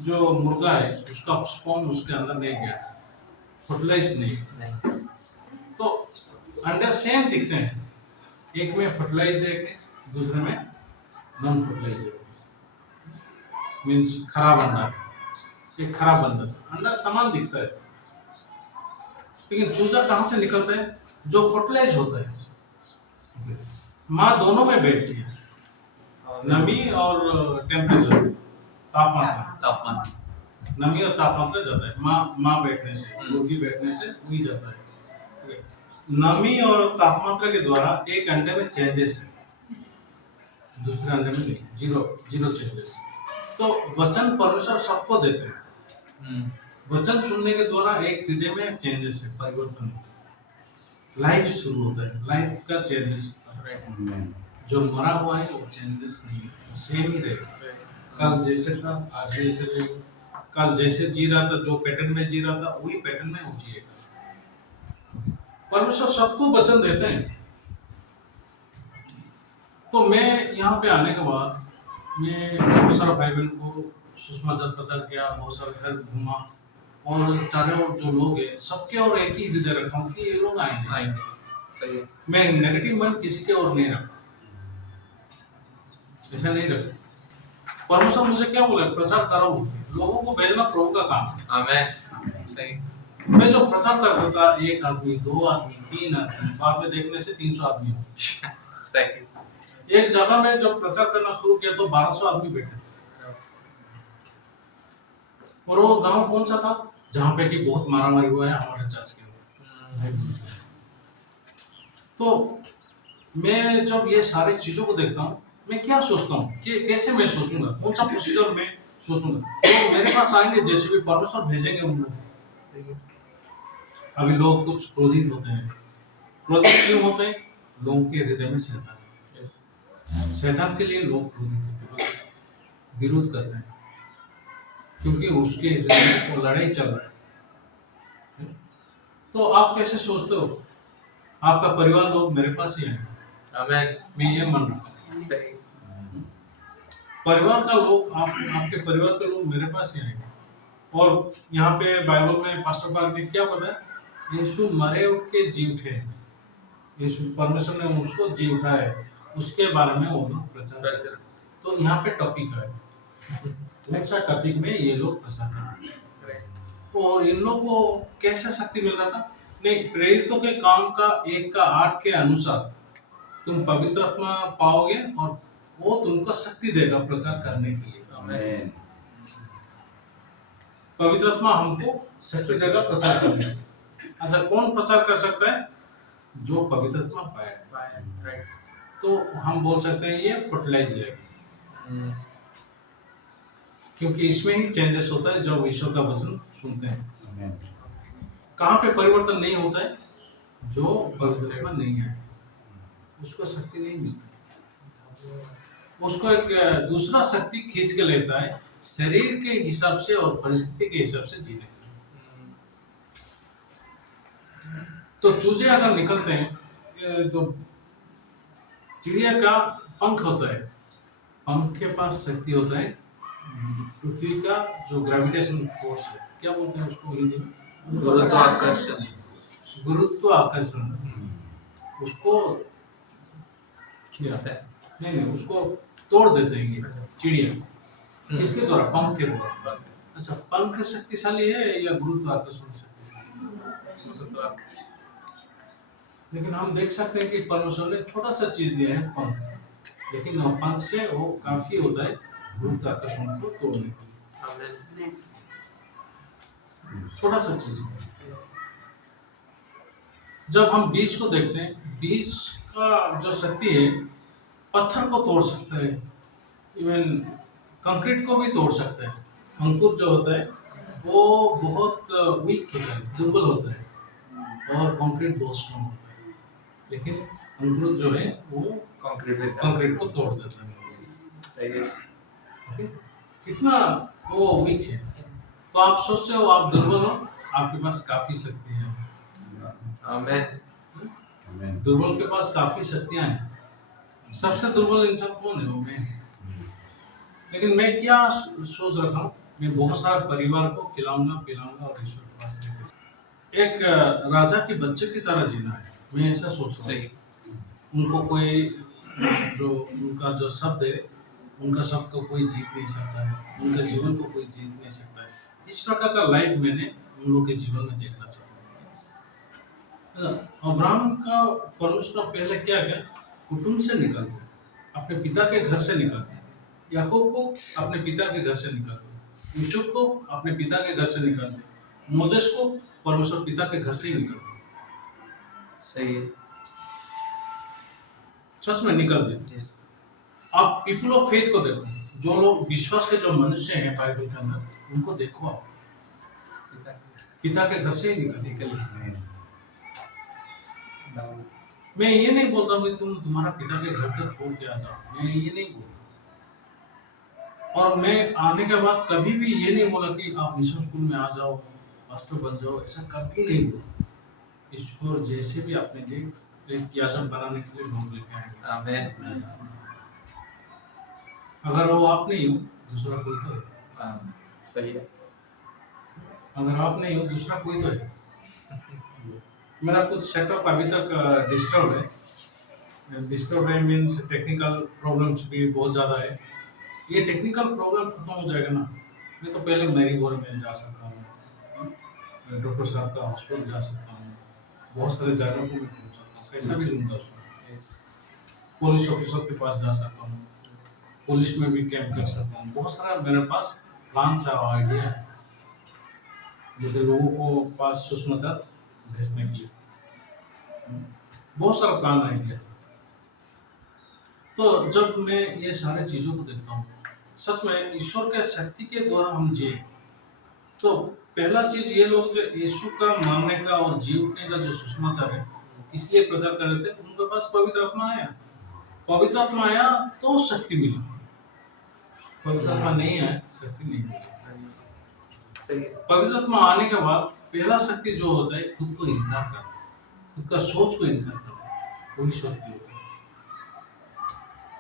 जो मुर्गा है उसका स्पर्म उसके अंदर नहीं गया, फर्टिलाइज नहीं। तो अंडे सेम दिखते हैं, एक में फर्टिलाइज्ड है, दूसरे में नॉन फर्टिलाइज्ड है, मींस खराब अंडा, एक खराब अंडा समान दिखता है, लेकिन चूजा कहाँ से निकलता है? जो फर्टिलाइज होता है। माँ दोनों में बैठती है, नमी और टेम्परेचर, तापमान, नमी और तापमान जाता है। माँ बैठने से, मुर्गी बैठने से वही जाता है। नमी और तापमात्रा के द्वारा एक अंडे में चेंजेस है, दूसरे अंडे में नहीं, जीरो चेंजेस। तो वचन परमेश्वर सबको देते हैं। वचन सुनने के द्वारा एक हृदय में चेंजेस है, परिवर्तन, लाइफ शुरू होता है, लाइफ का चेंजेस। जो मरा हुआ है वो चेंजेस नहीं है, सेम ही रहेगा, कल जैसे था आज जैसे रहेगा, कल जैसे जी रहा था, जो पैटर्न में जी रहा था, वही पैटर्न में वो जिएगा। परमेश्वर सबको वचन देते हैं। तो मैं यहाँ पे आने के बाद मैं बहुत सारा भाई बहन को सुसमाचार प्रचार किया, बहुत सारे घर घूमा, और चारों ओर जो लोग हैं सबके और एक ही हृदय रखा हूँ कि ये लोग आएंगे आएंगे। मैं नेगेटिव मन किसी के और नहीं रखा, ऐसा नहीं रखा। परमेश्वर मुझे क्या बोला, प्रचार करो, लोगों को भेजना प्रभु का काम है। आमेन। सही। मैं जो प्रचार करता था, एक आदमी, दो आदमी, तीन आदमी, बाद में देखने से 300 आदमी हो। सही। एक जगह में जब प्रचार करना शुरू किया तो 1200 आदमी बैठे, और वो गांव कौन सा था जहां पे कि बहुत मारामारी हुआ है हमारे चर्च के। तो मैं जब ये सारी चीजों को देखता हूँ, मैं क्या सोचता हूँ कि कैसे मैं सोचूंगा, कौन सा प्रोसीजर मैं सोचूंगा। तो मेरे पास आएंगे जैसे भी परमेश्वर भेजेंगे उन लोग। अभी लोग कुछ क्रोधित होते हैं, क्रोधित क्यों होते हैं? लोगों के हृदय में शैतान है। शैतान के लिए लोग क्रोधित होते हैं, विरोध करते हैं, क्योंकि उसके हृदय में वो लड़ाई चल रहा है। तो आप कैसे सोचते हो? आपका परिवार लोग मेरे पास ही आएंगे। मैं ये मान रहा हूँ, परिवार का लोग, आपके परिवार के लोग मेरे पास ही आएंगे। और यहाँ पे बाइबल में पास्टर पार्क ने क्या बताया, यीशु मरे उठ के जी उठे, यीशु परमेश्वर ने उसको जी उठाया, उसके बारे में वो लोग प्रचार। तो यहाँ पे टॉपिक है, नेक्स्ट टॉपिक में ये लोग प्रचार करते हैं। और इन लोगों को कैसे शक्ति मिल रहा था? नहीं, प्रेरितों के काम का 1:8 के अनुसार तुम पवित्र आत्मा पाओगे और वो तुमको शक्ति देगा प्रचार करने के लिए। आमीन। पवित्र आत्मा हमको शक्ति देगा प्रचार करने के लिए। अच्छा, कौन प्रचार कर सकता है? जो पवित्र आत्मा पाए। राइट। तो हम बोल सकते हैं ये फर्टिलाइजर है, क्योंकि इसमें ही चेंजेस होता है जब ईश्वर का वचन सुनते हैं। कहाँ पे परिवर्तन नहीं होता है? जो पवित्र आत्मा नहीं है उसको शक्ति नहीं मिलती, उसको एक दूसरा शक्ति खींच के लेता है शरीर के हिसाब से और परिस्थिति के हिसाब से जीने। तो चूजे अगर निकलते हैं तो चिड़िया का पंख होता है, पंख के पास शक्ति होता है पृथ्वी का जो ग्रेविटेशन फोर्स है, क्या बोलते हैं उसको हिंदी में? गुरुत्वाकर्षण। गुरुत्वाकर्षण उसको नहीं, उसको तोड़ देते हैं ये चिड़िया। इसके द्वारा, पंख के द्वारा। अच्छा, पंख शक्तिशाली है या गुरुत्वाकर्षण शक्तिशाली? लेकिन हम देख सकते हैं कि परमेश्वर ने छोटा सा चीज दिया है पंख, लेकिन पंख से वो काफी होता है गुरुत्वाकर्षण को तोड़ने के लिए। छोटा सा चीज। जब हम बीज को देखते हैं, बीज का जो शक्ति है पत्थर को तोड़ सकता है, इवन कंक्रीट को भी तोड़ सकता है। अंकुर जो होता है वो बहुत वीक होता है, दुर्बल होता है, और कंक्रीट बहुत स्ट्रॉन्ग होता है, लेकिन अंकुर जो है वो कंक्रीट को तोड़ देता है। कितना वो वीक है। तो आप सोचते हो आप दुर्बल हो, आपके पास काफी शक्ति है। आमीन। दुर्बल के पास काफी शक्तियां हैं। सबसे दुर्बल इंसान कौन है? वो मैं। लेकिन मैं क्या सोच रखा हूँ, मैं बहुत सारा परिवार को खिलाऊंगा पिलाऊंगा और ईश्वर के पास लेकर एक राजा के बच्चे की तरह जीना है। मैं ऐसा सोच रहा हूँ। उनको कोई जो उनका जो शब्द है, उनका शब्द को कोई जीत नहीं सकता है, उनके जीवन को कोई जीत नहीं सकता है। इस प्रकार का लाइफ मैंने उन लोगों के जीवन में देखना चाहता हूँ। अब्राहम का परमेश्वर पहले क्या किया? कुटुंब से निकलते, अपने पिता के घर से निकलते, याकूब को अपने पिता के घर से निकालते, यूसुफ को अपने पिता के घर से निकालते, मोजेस को परमेश्वर पिता के घर से ही निकालते। सही है, सच में निकल देते। आप पीपल ऑफ फेथ को देखो, जो लोग विश्वास के जो मनुष्य हैं बाइबल के अंदर, उनको देखो आप, पिता के घर से ही निकले। मैं ये नहीं बोलता कि तुम तुम्हारा पिता के घर को छोड़ के आ जाओ, मैं ये नहीं बोलता। और मैं आने के बाद कभी भी ये नहीं बोला कि आप मिशन स्कूल में आ जाओ, पास्टर बन जाओ, ऐसा कभी नहीं बोला। ईश्वर जैसे भी अपने लिए एक याजक बनाने के लिए ढूंढ लेके आएंगे। आमेन। अगर वो आप नहीं हो, दूसरा कोई तो है। सही है। अगर आप नहीं हो, दूसरा कोई तो है। मेरा कुछ सेटअप अभी तक डिस्टर्ब है। डिस्टर्ब है मीन्स टेक्निकल प्रॉब्लम्स भी बहुत ज़्यादा है। ये टेक्निकल प्रॉब्लम खत्म हो जाएगा ना, मैं तो पहले मैरी गोल्ड में जा सकता हूँ, डॉक्टर साहब का हॉस्पिटल जा सकता हूँ, बहुत सारे जगहों को मैं घूम सकता हूँ, कैसा भी जिंदा हूँ। पुलिस ऑफिसर के पास जा सकता हूँ, पुलिस में भी कैंप कर सकता हूँ। बहुत सारा मेरे पास प्लान सा आइडिया है, जैसे लोगों को पास सुषमाचार भेजने के लिए बहुत सारा प्लान आइडिया। तो जब मैं ये सारे चीज़ों को देखता हूँ, सच में ईश्वर के शक्ति के द्वारा हम जिए, तो पहला चीज ये लोग जो यीशु का मानने का और जी उठने का जो सुसमाचार है, इसलिए प्रचार कर रहे थे, उनके पास पवित्र आत्मा आया। पवित्र आत्मा आया तो शक्ति मिली, पवित्र आत्मा नहीं आया शक्ति नहीं मिली। पवित्र आत्मा आने के बाद पहला शक्ति जो होता है, खुद को इनकार करना, खुद का सोच को इनकार करना, वही शक्ति होती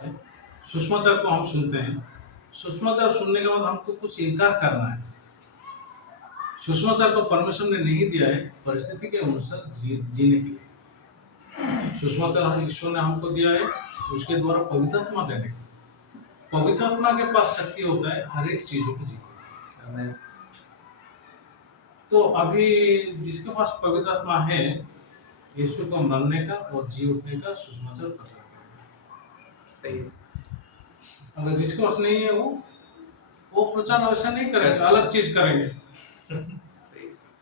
है। सुसमाचार को हम सुनते हैं, सुसमाचार सुनने के बाद हमको कुछ इनकार करना है। सुसमाचार को परमेश्वर ने नहीं दिया है परिस्थिति के अनुसार जीने के लिए। सुसमाचार ईश्वर ने हमको दिया है उसके द्वारा पवित्र आत्मा देने के। पवित्र आत्मा के पास शक्ति होता है हर एक चीजों को जीतने। तो अभी जिसके पास पवित्र आत्मा है, यीशु को मानने का और जी उठने का सुसमाचार प्रचार करेगा। अगर जिसके पास नहीं है, वो प्रचार वैसा नहीं करेगा, अलग चीज करेंगे।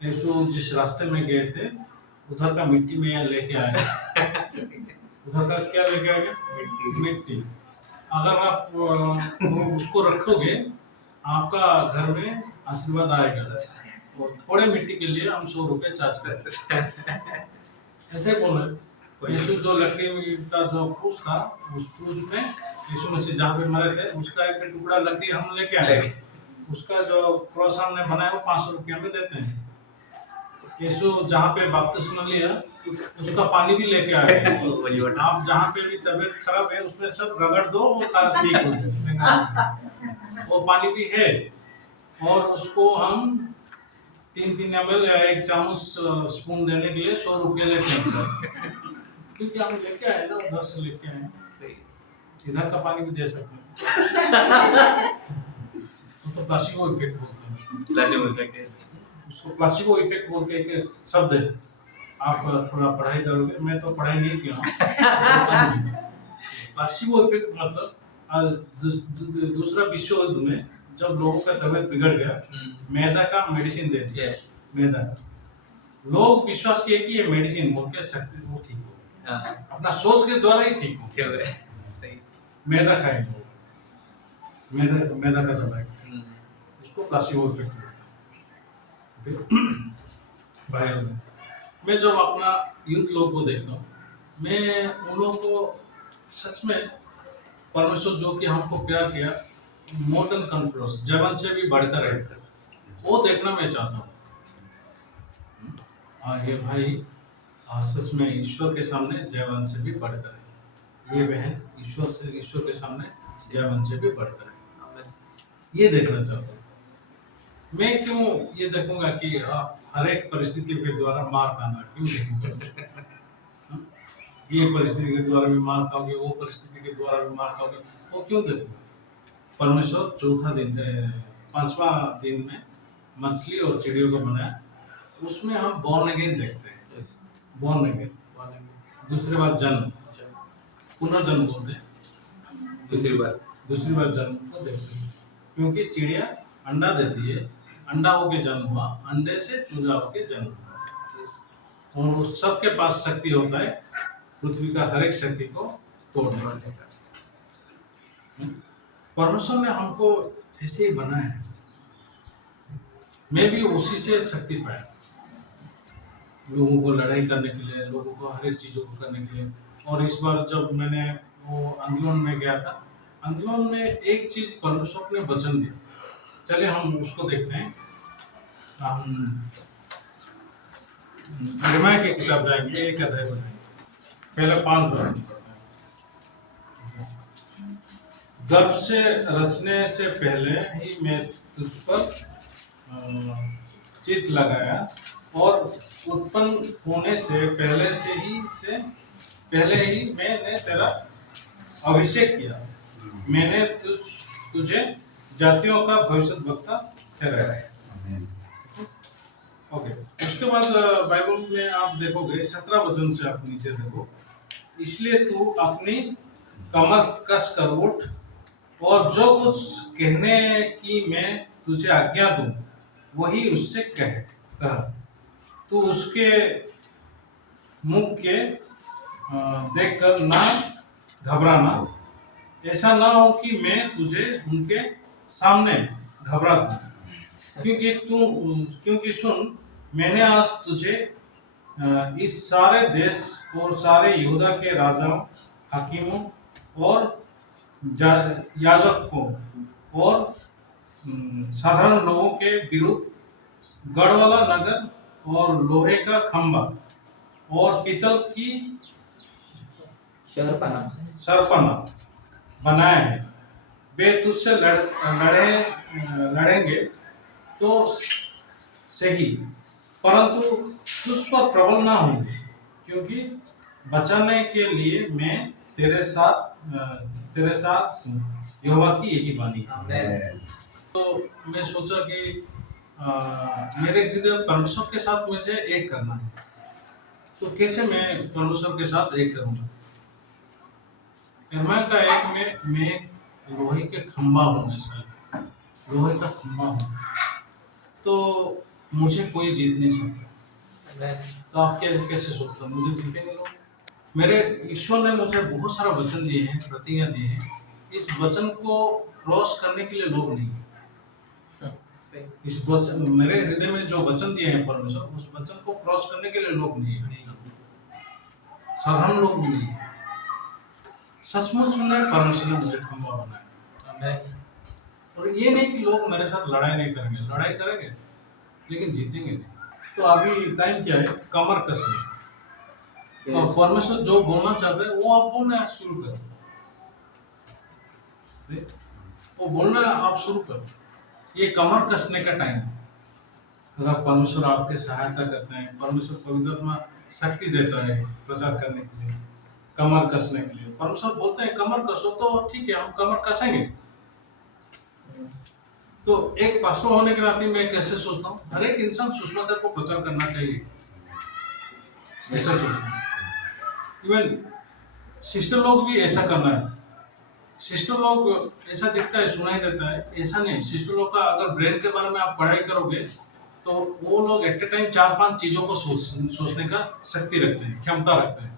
यीशु जिस रास्ते में गए थे, उधर का मिट्टी में लेके आए। उधर का क्या लेके आएंगे? मिट्टी। अगर आप उसको रखोगे, आपका घर में आशीर्वाद आएगा। और थोड़े मिट्टी के लिए हम 100 रुपए चार्ज करते हैं। ऐसे ही बोल रहे। यीशु जो लकड़ी का जो क्रूस था, उस क्रूस में यीशु मसीह जहाँ पे मरे थे, उसका एक टुकड़ा लकड़ी हम लेके आए। उसका जो क्रॉस हमने बनाया वो 500 रुपया में देते हैं। यीशु जहाँ पे बपतिस्मा लिया, उसका पानी भी लेके आए। आप जहाँ पे भी तबीयत खराब है, उसमें सब रगड़ दो, वो ठीक हो जाए। वो पानी भी है, और उसको हम 3-3 ml या 1 चम्मच स्पून देने के लिए 100 रुपये लेते हैं। क्योंकि हम लेके आए ना, उधर से लेके आए, इधर का पानी भी दे सकते हैं। तो प्लासिबो इफेक्ट बोलते हैं। प्लासिबो इफेक्ट है। उसको प्लासिबो इफेक्ट बोल के एक शब्द है। आप थोड़ा पढ़ाई करोगे, मैं तो पढ़ाई नहीं किया हूँ। प्लासिबो इफेक्ट मतलब दूसरा विश्व युद्ध में जब लोगों का तबीयत बिगड़ गया, मैदा का मेडिसिन दे दिया। मैदा का लोग विश्वास किए कि ये मेडिसिन बोल के शक्ति वो ठीक हो, अपना सोच के द्वारा ही ठीक हो गए। सही। मैदा खाएंगे, मैदा का दवाई, उसको प्लासिबो इफेक्ट बोलते हैं। भाई मैं जब अपना यूथ लोग को देखता हूँ, मैं उन लोगों को सच में परमेश्वर जो कि हमको प्यार किया, मोर देन कंट्रोल, जवान से भी बढ़कर है, वो देखना मैं चाहता हूँ। ये भाई सच में ईश्वर के सामने जयवंत से भी बढ़कर है। ये बहन ईश्वर के सामने जयवंत से भी बढ़कर है। ये देखना चाहता हूँ। मैं क्यों ये देखूंगा कि आप हर एक परिस्थिति के द्वारा मार खाना, क्यों देखूंगा? ये परिस्थिति के द्वारा भी मार खाओगे, वो परिस्थिति के द्वारा भी मार खाओगे, वो क्यों देखूंगा? परमेश्वर चौथा दिन 5वां दिन में मछली और चिड़ियों को बनाया, उसमें हम बॉर्न अगेन देखते हैं। बॉर्न अगेन, दूसरी बार जन्म, पुनर्जन्म बोलते हैं। दूसरी बार जन्म को देखते हैं, क्योंकि चिड़िया अंडा देती है, अंडा होके जन्म हुआ, अंडे से चूजा होके जन्म हुआ, और उस सबके पास शक्ति होता है पृथ्वी का हर एक शक्ति को तोड़ने का। परमेश्वर ने हमको ऐसे ही बनाया है, मैं भी उसी से शक्ति पाया, लोगों को लड़ाई करने के लिए, लोगों को हर एक चीज़ों को करने के लिए। और इस बार जब मैंने वो आंदोलन में गया था, आंदोलन में एक चीज परमेश्वर ने वचन दिया, चलिए हम उसको देखते हैं। हम यिर्मयाह की किताब जाएंगे, एक अध्याय बनाएंगे, पहले 5 वर्ष पढ़ते हैं। गर्भ से रचने से पहले ही मैं तुझ पर चित्त लगाया और उत्पन्न होने से पहले ही मैंने तेरा अभिषेक किया। मैंने तुझे जातियों का भविष्यद्वक्ता ठहराया। ओके, उसके बाद बाइबल में आप देखोगे 17 वचन से आप नीचे देखो, इसलिए तू अपनी कमर कस कर उठ और जो कुछ कहने की मैं तुझे आज्ञा दूं वही उससे कह। तू उसके मुख के देखकर ना घबराना, ऐसा ना हो कि मैं तुझे उनके सामने घबरा दूं। क्योंकि सुन, मैंने आज तुझे इस सारे देश और सारे यहूदा के राजाओं, हाकिमों और याजकों और साधारण लोगों के विरुद्ध गढ़ वाला नगर और लोहे का खंभा और पीतल की सरपना बनाया है। वे तुझसे लड़ेंगे तो सही, परंतु तुझ पर प्रबल ना होंगे, क्योंकि बचाने के लिए मैं तेरे साथ हूँ। यहोवा की यही वाणी है। तो मैं सोचा कि मेरे हृदय परमेश्वर के साथ मुझे एक करना है, तो कैसे मैं परमेश्वर के साथ एक करूंगा। यिर्मयाह का एक में मैं लोहे के खंभा हूँ, ऐसा लोहे का खंभा हूँ, तो मुझे कोई जीत नहीं सकता। तो आप कैसे सोचते, मुझे जीतेंगे लोग? मेरे ईश्वर ने मुझे बहुत सारा वचन दिए हैं, प्रतिज्ञा दी है। इस वचन को क्रॉस करने के लिए लोग नहीं है। इस वचन, मेरे हृदय में जो वचन दिए हैं परमेश्वर, उस वचन को क्रॉस करने के लिए लोग नहीं है, साधारण लोग भी नहीं है। सचमुच में परमेश्वर ने मुझे खंभा बनाया। और ये नहीं कि लोग मेरे साथ लड़ाई नहीं करेंगे, लड़ाई करेंगे लेकिन जीतेंगे नहीं। तो अभी टाइम क्या है? कमर कसने। और परमेश्वर जो बोलना चाहते हैं वो आप बोलना शुरू करो, वो बोलना आप शुरू करो। ये कमर कसने का टाइम है। अगर परमेश्वर आपके सहायता करते हैं, परमेश्वर पवित्र आत्मा शक्ति देता है प्रचार करने के लिए, कमर कसने के लिए। परमेश्वर बोलते हैं कमर कसो, तो ठीक है, हम कमर कसेंगे। तो एक पास्टर होने के नाते मैं कैसे सोचता हूँ, हर एक इंसान सुसमाचार को प्रचार करना चाहिए, ऐसा सोचता हूँ। इवन सिस्टर लोग भी ऐसा करना है। सिस्टर लोग ऐसा दिखता है, सुनाई देता है, ऐसा नहीं। सिस्टर लोग का अगर ब्रेन के बारे में आप पढ़ाई करोगे तो वो लोग एट ए टाइम 4-5 चीजों को सोचने का शक्ति रखते हैं, क्षमता रखते हैं।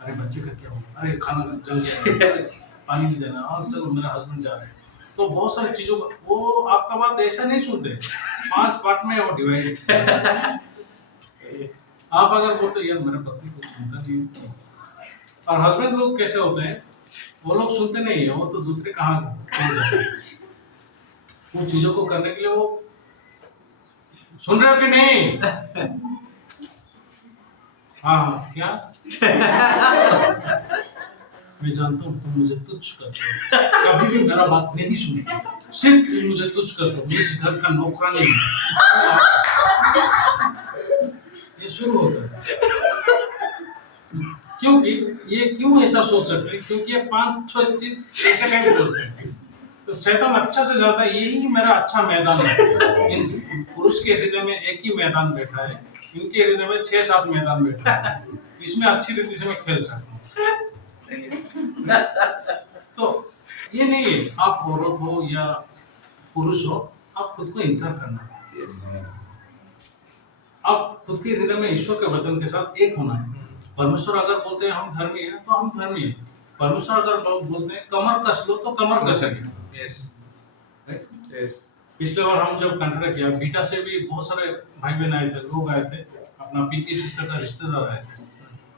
अरे बच्चे का क्या होगा, अरे खाना जल गया, पानी नहीं देना, और चलो मेरा हस्बैंड जा रहे हैं। तो बहुत सारी चीजों का वो आपका बात ऐसा नहीं सुनते, 5 पार्ट में वो डिवाइडेड। आप अगर बोलते यार मेरा पत्नी को सुनता नहीं। और हस्बैंड लोग कैसे होते हैं, वो लोग सुनते नहीं है, वो तो दूसरे कहाँ उन चीजों को करने के लिए वो सुन रहे हो कि नहीं? हाँ क्या? मैं जानता हूँ तुम मुझे तुच्छ करते हो, कभी भी मेरा बात नहीं सुनते, सिर्फ तुम मुझे तुच्छ करते हो, मैं इस घर का नौकरानी हूँ। ये शुरू होता है। क्योंकि ये क्यों ऐसा सोच सकते हैं? क्योंकि ये 5-6 चीज एक टाइम सोचते हैं। तो शैतान अच्छा से जानता है यही मेरा अच्छा मैदान है। इन पुरुष के हृदय में एक ही मैदान बैठा है, इनके हृदय में 6-7 मैदान बैठा है, इसमें अच्छी रीति से मैं खेल सकता हूँ। तो ये नहीं है आप औरत हो या पुरुष हो, आप खुद को इनकार करना है। आप खुद के हृदय में ईश्वर के वचन के साथ एक होना है। परमेश्वर अगर बोलते हैं हम धर्मी हैं तो हम धर्मी हैं। परमेश्वर अगर बोलते हैं कमर कस लो तो कमर कसेंगे। पिछले बार हम जब कंट्रैक्ट किया, बीटा से भी बहुत सारे भाई बहन आए थे, लोग आए थे, अपना पिंकी सिस्टर का रिश्तेदार आए थे,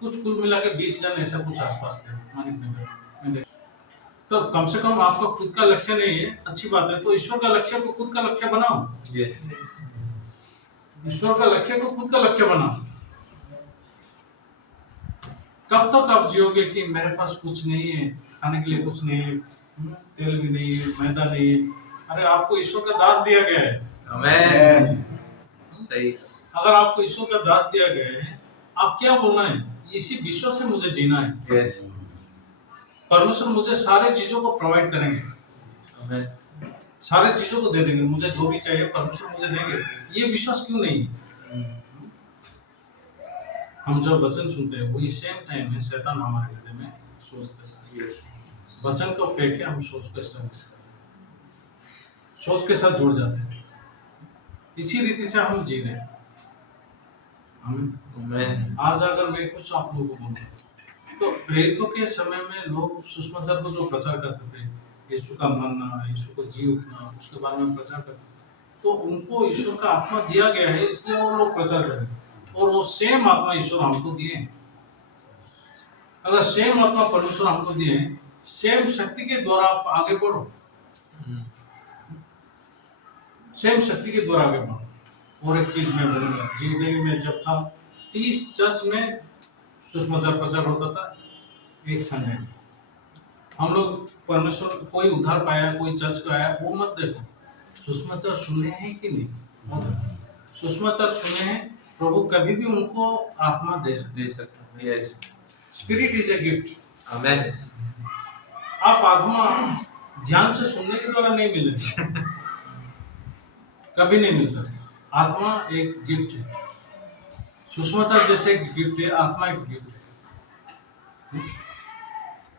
कुछ कुल मिला के 20 जन ऐसा कुछ आसपास थे मानिक नगर। तो कम से कम आपका खुद का लक्ष्य नहीं है, अच्छी बात है, तो ईश्वर का लक्ष्य को खुद का लक्ष्य बनाओ। यस ईश्वर का लक्ष्य को खुद का लक्ष्य बनाओ। कब तक आप जियोगे कि मेरे पास कुछ नहीं है, खाने के लिए कुछ नहीं है, तेल भी नहीं है, मैदा नहीं है। अरे आपको ईश्वर का दास दिया गया है। आमेन सही अगर आपको ईश्वर का दास दिया गया है, आप क्या बोलना है? इसी विश्वास से मुझे जीना है। यस परमेश्वर मुझे सारे चीजों को प्रोवाइड करेंगे, आमेन सारे चीजों को दे देंगे, मुझे जो भी चाहिए परमेश्वर मुझे देंगे। ये विश्वास क्यों नहीं? हम जब वचन सुनते हैं वही सेम टाइम में शैतान हमारे हृदय में सोचते हैं। वचन को फेंक के हम सोच को एस्टेब्लिश करते हैं, सोच के साथ जुड़ जाते हैं। इसी रीति से हम जी रहे हैं। आमेन आज अगर मैं कुछ आप लोगों को बोलूं, तो प्रेरितों के समय में लोग सुसमाचार को जो प्रचार करते थे, यीशु का मरना, यीशु को जी उठना, उसके बारे में प्रचार करते थे, तो उनको ईश्वर का आत्मा दिया गया है, इसलिए वो लोग प्रचार करें। और वो सेम आत्मा ईश्वर हमको दिए। अगर सेम आत्मा परमेश्वर हमको दिए, सेम शक्ति के द्वारा आप आगे बढ़ो, सेम शक्ति के द्वारा आगे बढ़ो। और एक चीज मैं बोलूंगा, जिंदगी में जब था 30 चर्च में सुसमाचार प्रचार होता था एक संडे में। हम लोग परमेश्वर कोई उधार पाया, कोई चर्च का आया, वो मत देखो, सुसमाचार सुने हैं कि नहीं। सुसमाचार सुने हैं, प्रभु कभी भी उनको आत्मा दे सकते। Yes spirit is a gift. Amen आप आत्मा ध्यान से सुनने के द्वारा नहीं मिले, कभी नहीं मिलता। आत्मा एक गिफ्ट है, सुसमाचार जैसे एक गिफ्ट है, आत्मा एक गिफ्ट है।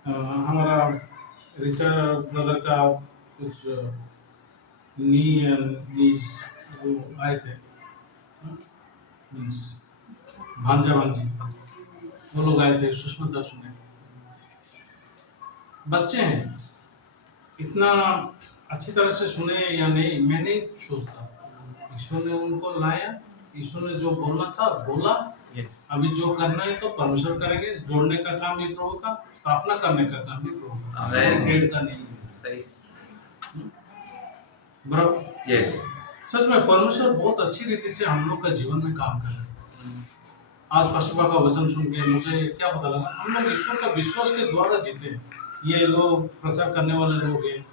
हमारा रिचर्ड ब्रदर का कुछ नीस वो आए थे, मीन्स भांजा भांजी, वो लोग आए थे सुष्मिता सुने। बच्चे हैं, इतना अच्छी तरह से सुने या नहीं मैं नहीं सोचता। ईश्वर ने उनको लाया, ईश्वर ने जो बोलना था बोला। यस अभी जो करना है तो परमेश्वर करेंगे। जोड़ने का काम भी प्रभु का, स्थापना करने का काम भी प्रभु का, आमेन। पेड़ का नहीं है। सही बराबर। यस सच में परमेश्वर बहुत अच्छी रीति से हम लोग का जीवन में काम कर रहे हैं। आज पशुपा का वचन सुन के मुझे क्या पता लगा, हम लोग ईश्वर का विश्वास के द्वारा जीते हैं। ये लोग प्रचार करने वाले लोग हैं,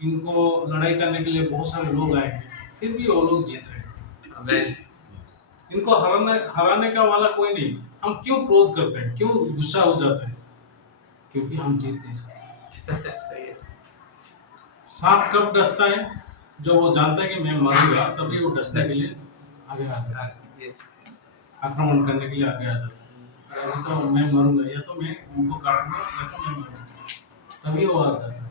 इनको लड़ाई करने के लिए बहुत सारे लोग आए हैं, फिर भी वो लोग जीत रहे हैं। आमेन इनको हराने का वाला कोई नहीं। हम क्यों क्रोध करते हैं, क्यों गुस्सा हो जाते हैं? क्योंकि हम जीत नहीं सकते। सही है सांप कब डसता है? जब वो जानता है कि मैं मरूंगा, तभी वो डसने के लिए आगे आ जाता है, यस आक्रमण करने के लिए आगे आ जाता है। अरे तो मैं मरूंगा, या तो मैं उनको काटूंगा या तो मैं मरूंगा, तभी वो आ जाता है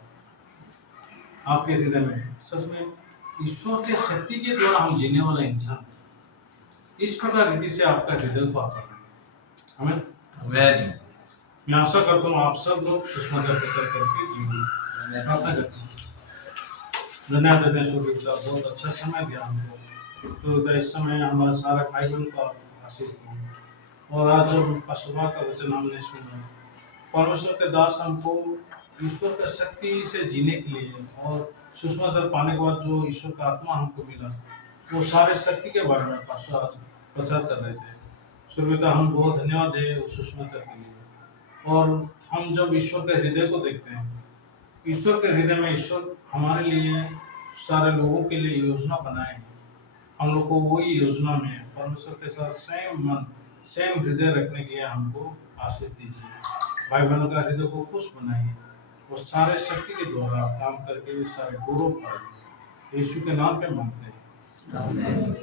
आपके हृदय में। सच में ईश्वर के शक्ति के द्वारा हम जीने वाला इंसान, इस प्रकार रीति से आपका हृदय को आकर हमें आमेन मैं आशा करता हूँ आप सब लोग सुसमाचार प्रचार करके जीवन प्रार्थना करते हैं। धन्यवाद देते हैं सूर्य पिता, बहुत अच्छा समय दिया हमको। सूर्य पिता इस समय हमारा सारा भाई बहन का आशीष दो। और आज जब पशुभा का वचन हमने सुना, परमेश्वर के दास हमको ईश्वर का शक्ति से जीने के लिए और सुसमाचार पाने के बाद जो ईश्वर का आत्मा हमको मिला, वो सारे शक्ति के बारे में पास्टर आज प्रचार कर रहे थे। सूर्य पिता हम बहुत धन्यवाद है उस सुसमाचार के लिए। और हम जब ईश्वर के हृदय को देखते हैं, ईश्वर के हृदय में ईश्वर हमारे लिए, सारे लोगों के लिए योजना बनाए हैं। हम लोग को वही योजना में परमेश्वर के साथ सेम मन, सेम हृदय रखने के लिए हमको आशीष दीजिए। भाई बहनों का हृदय को खुश बनाइए और सारे शक्ति के द्वारा काम करके सारे गौरव पाइए। यीशु के नाम पे मांगते हैं। आमेन